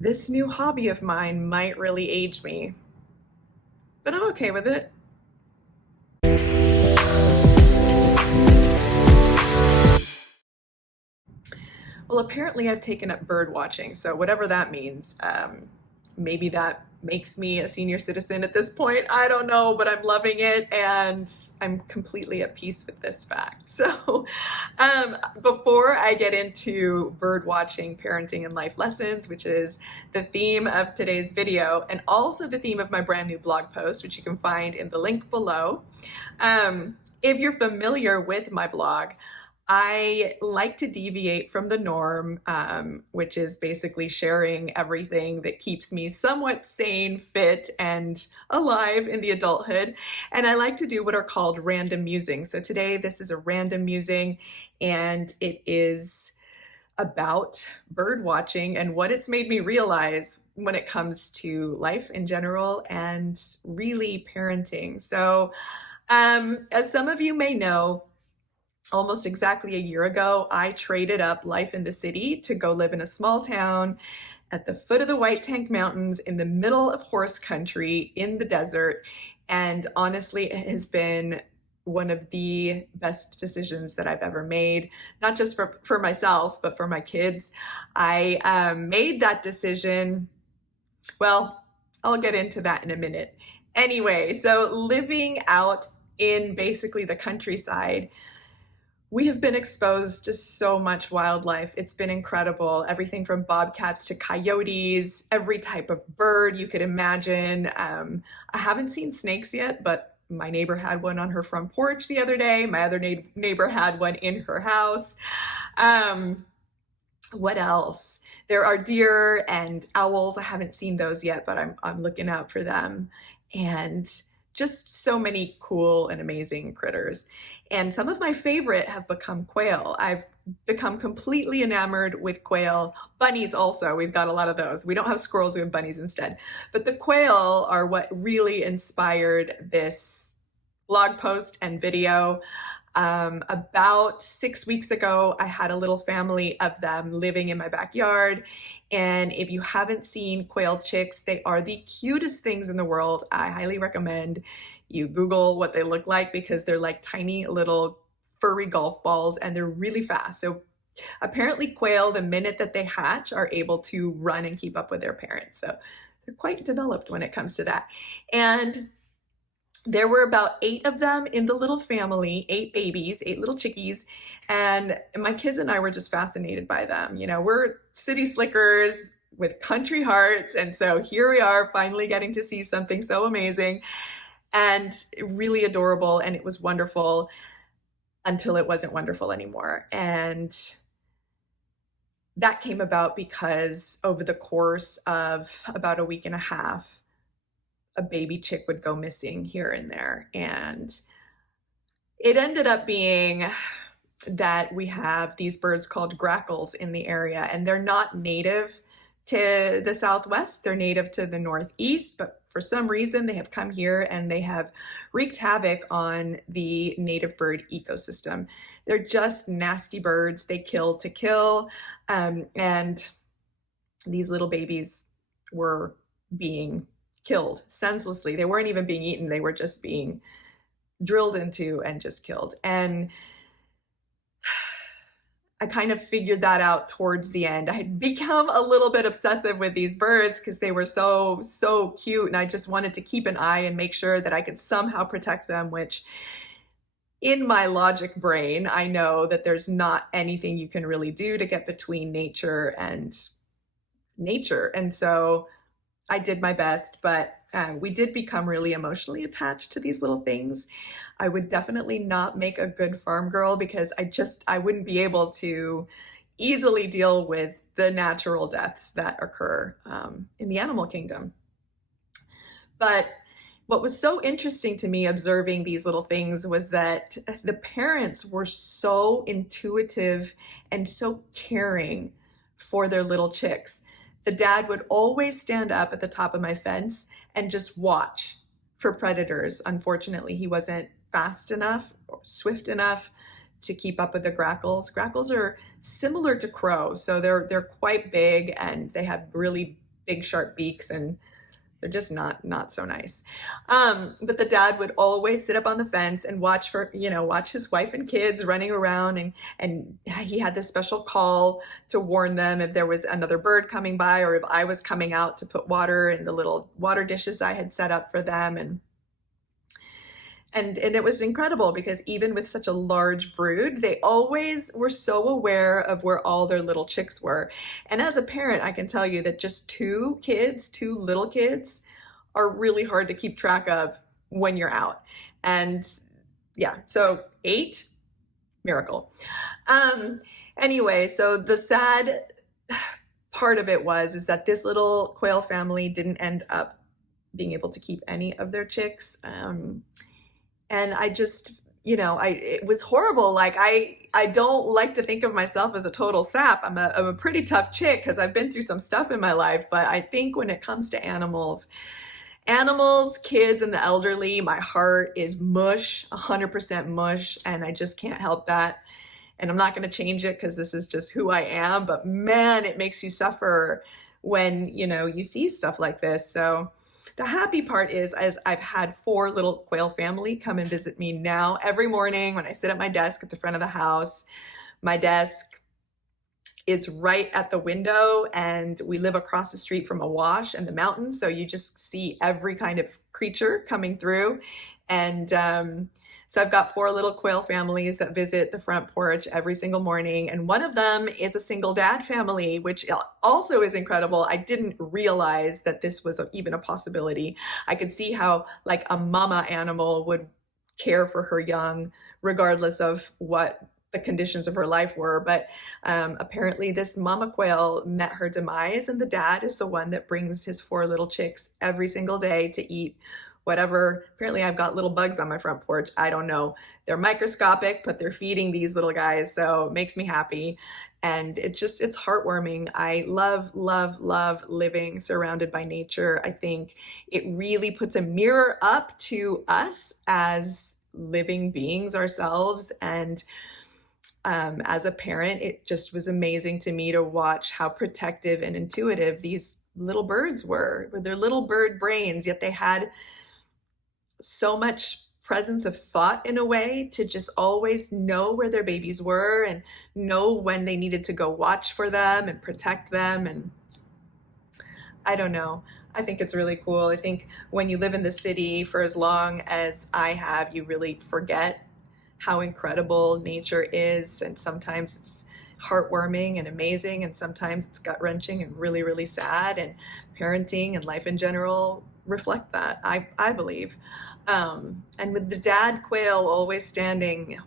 this new hobby of mine might really age me, but I'm okay with it. Well, apparently I've taken up bird watching, so whatever that means. Maybe that makes me a senior citizen at this point. I don't know, but I'm loving it and I'm completely at peace with this fact. So, before I get into bird watching, parenting, and life lessons, which is the theme of today's video, and also the theme of my brand new blog post, which you can find in the link below. If you're familiar with my blog, I like to deviate from the norm, which is basically sharing everything that keeps me somewhat sane, fit, and alive in the adulthood. And I like to do what are called random musings. So today, this is a random musing, and it is about bird watching and what it's made me realize when it comes to life in general and really parenting. So, as some of you may know, almost exactly a year ago, I traded up life in the city to go live in a small town at the foot of the White Tank Mountains in the middle of horse country in the desert. And honestly, it has been one of the best decisions that I've ever made, not just for myself, but for my kids. I made that decision. Well, I'll get into that in a minute. Anyway, so living out in basically the countryside, we have been exposed to so much wildlife. It's been incredible. Everything from bobcats to coyotes, every type of bird you could imagine. I haven't seen snakes yet, but my neighbor had one on her front porch the other day. My other neighbor had one in her house. What else? There are deer and owls. I haven't seen those yet, but I'm looking out for them. And just so many cool and amazing critters. And some of my favorite have become quail. I've become completely enamored with quail. Bunnies also, we've got a lot of those. We don't have squirrels, we have bunnies instead. But the quail are what really inspired this blog post and video. About 6 weeks ago, I had a little family of them living in my backyard. And if you haven't seen quail chicks, they are the cutest things in the world. I highly recommend you Google what they look like because they're like tiny little furry golf balls and they're really fast. So apparently quail, the minute that they hatch, are able to run and keep up with their parents. So they're quite developed when it comes to that. And there were about 8 of them in the little family, 8 babies, 8 little chickies. And my kids and I were just fascinated by them. You know, we're city slickers with country hearts. And so here we are finally getting to see something so amazing and really adorable. And it was wonderful until it wasn't wonderful anymore. And that came about because over the course of about a week and a half, a baby chick would go missing here and there. And it ended up being that we have these birds called grackles in the area, and they're not native to the Southwest. They're native to the Northeast, but for some reason they have come here and they have wreaked havoc on the native bird ecosystem. They're just nasty birds. They kill to kill. And these little babies were being killed senselessly. They weren't even being eaten. They were just being drilled into and just killed. And I kind of figured that out towards the end. I had become a little bit obsessive with these birds because they were so cute. And I just wanted to keep an eye and make sure that I could somehow protect them, which in my logic brain, I know that there's not anything you can really do to get between nature and nature. And so I did my best, but we did become really emotionally attached to these little things. I would definitely not make a good farm girl because I wouldn't be able to easily deal with the natural deaths that occur in the animal kingdom. But what was so interesting to me observing these little things was that the parents were so intuitive and so caring for their little chicks. The dad would always stand up at the top of my fence and just watch for predators. Unfortunately, he wasn't fast enough or swift enough to keep up with the grackles. Grackles are similar to crow, so they're quite big and they have really big sharp beaks, and they're just not so nice. But the dad would always sit up on the fence and watch his wife and kids running around, and he had this special call to warn them if there was another bird coming by or if I was coming out to put water in the little water dishes I had set up for them. And it was incredible because even with such a large brood, they always were so aware of where all their little chicks were. And as a parent, I can tell you that just two little kids, are really hard to keep track of when you're out. And yeah, so 8, miracle. Anyway, so the sad part of it is that this little quail family didn't end up being able to keep any of their chicks. And I just, it was horrible. Like I don't like to think of myself as a total sap. I'm a pretty tough chick because I've been through some stuff in my life. But I think when it comes to animals, kids, and the elderly, my heart is mush, 100% mush, and I just can't help that. And I'm not going to change it because this is just who I am. But man, it makes you suffer when, you see stuff like this. So the happy part is I've had 4 little quail family come and visit me now every morning when I sit at my desk at the front of the house. My desk is right at the window, and we live across the street from a wash and the mountain. So you just see every kind of creature coming through. And so I've got 4 little quail families that visit the front porch every single morning. And one of them is a single dad family, which also is incredible. I didn't realize that this was even a possibility. I could see how like a mama animal would care for her young, regardless of what the conditions of her life were. But apparently this mama quail met her demise, and the dad is the one that brings his 4 little chicks every single day to eat whatever. Apparently I've got little bugs on my front porch. I don't know. They're microscopic, but they're feeding these little guys. So it makes me happy. And it's heartwarming. I love, love, love living surrounded by nature. I think it really puts a mirror up to us as living beings ourselves. And as a parent, it just was amazing to me to watch how protective and intuitive these little birds were with their little bird brains, yet they had so much presence of thought in a way to just always know where their babies were and know when they needed to go watch for them and protect them. And I don't know. I think it's really cool. I think when you live in the city for as long as I have, you really forget how incredible nature is. And sometimes it's heartwarming and amazing, and sometimes it's gut-wrenching and really, really sad. And parenting and life in general reflect that, I believe. And with the dad quail always standing,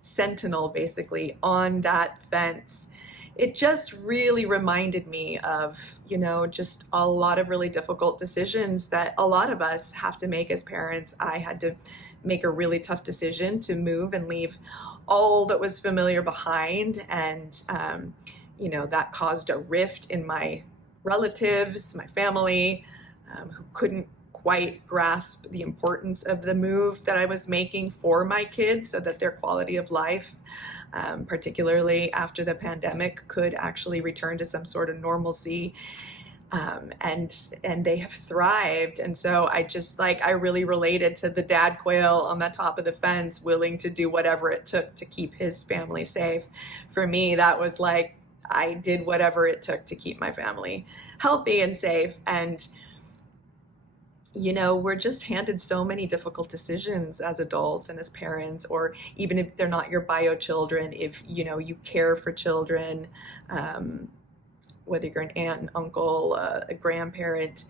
sentinel basically on that fence, it just really reminded me of, just a lot of really difficult decisions that a lot of us have to make as parents. I had to make a really tough decision to move and leave all that was familiar behind. And, that caused a rift in my relatives, my family, who couldn't quite grasp the importance of the move that I was making for my kids so that their quality of life, particularly after the pandemic, could actually return to some sort of normalcy. And they have thrived. And so I really related to the dad quail on the top of the fence, willing to do whatever it took to keep his family safe. For me, that was like, I did whatever it took to keep my family healthy and safe. And we're just handed so many difficult decisions as adults and as parents, or even if they're not your bio children, if, you care for children, whether you're an aunt, an uncle, a grandparent,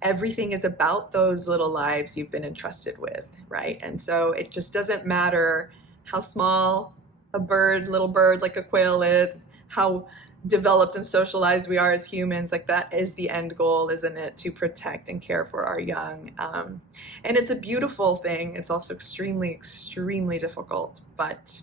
everything is about those little lives you've been entrusted with, right? And so it just doesn't matter how small a little bird like a quail is, how developed and socialized we are as humans. Like, that is the end goal, isn't it? To protect and care for our young. And it's a beautiful thing. It's also extremely, extremely difficult. But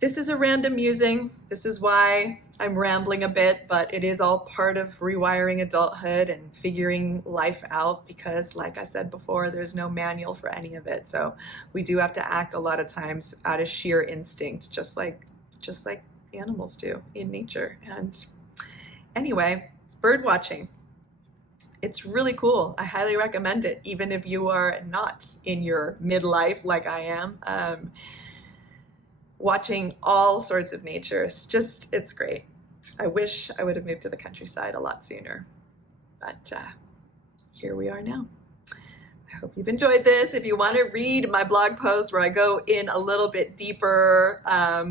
this is a random musing. This is why I'm rambling a bit, but it is all part of rewiring adulthood and figuring life out, because like I said before, there's no manual for any of it. So we do have to act a lot of times out of sheer instinct, just like animals do in nature. And Anyway, bird watching. It's really cool. I highly recommend it, even if you are not in your midlife like I am. Watching all sorts of nature, it's great. I wish I would have moved to the countryside a lot sooner, but here we are now. I hope you've enjoyed this. If you want to read my blog post where I go in a little bit deeper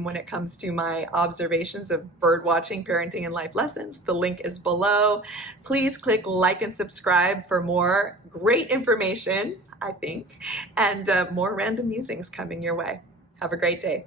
when it comes to my observations of bird watching, parenting, and life lessons, the link is below. Please click like and subscribe for more great information, I think, and more random musings coming your way. Have a great day.